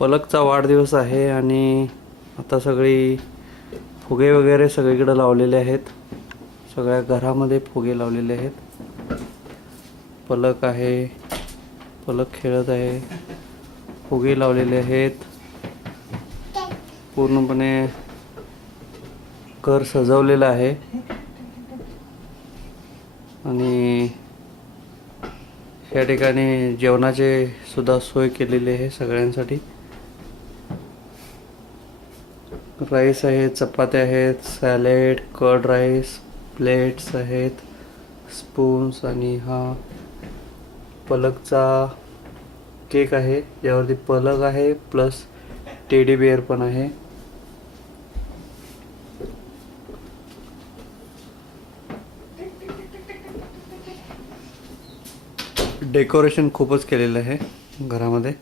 पलकचा वाढदिवस आहे आणि आता सगळी फुगे वगैरे सगळीकडे लावलेले आहेत. सगळ्या घरामध्ये फुगे लावलेले आहेत. पलक आहे, पलक खेळत आहे, फुगे लावलेले आहेत. पूर्णपणे घर सजवलेलं आहे आणि या ठिकाणी जेवणाचे सुद्धा सोय केलेली आहे सगळ्यांसाठी. राईस आहे, चपात्या आहेत, सॅलेड, कर्ड राईस, प्लेट्स आहेत, स्पून्स आणि हा पलकचा केक आहे ज्यावरती पलक आहे प्लस टेडी बिअर पण आहे. डेकोरेशन खूपच केलेलं आहे घरामध्ये.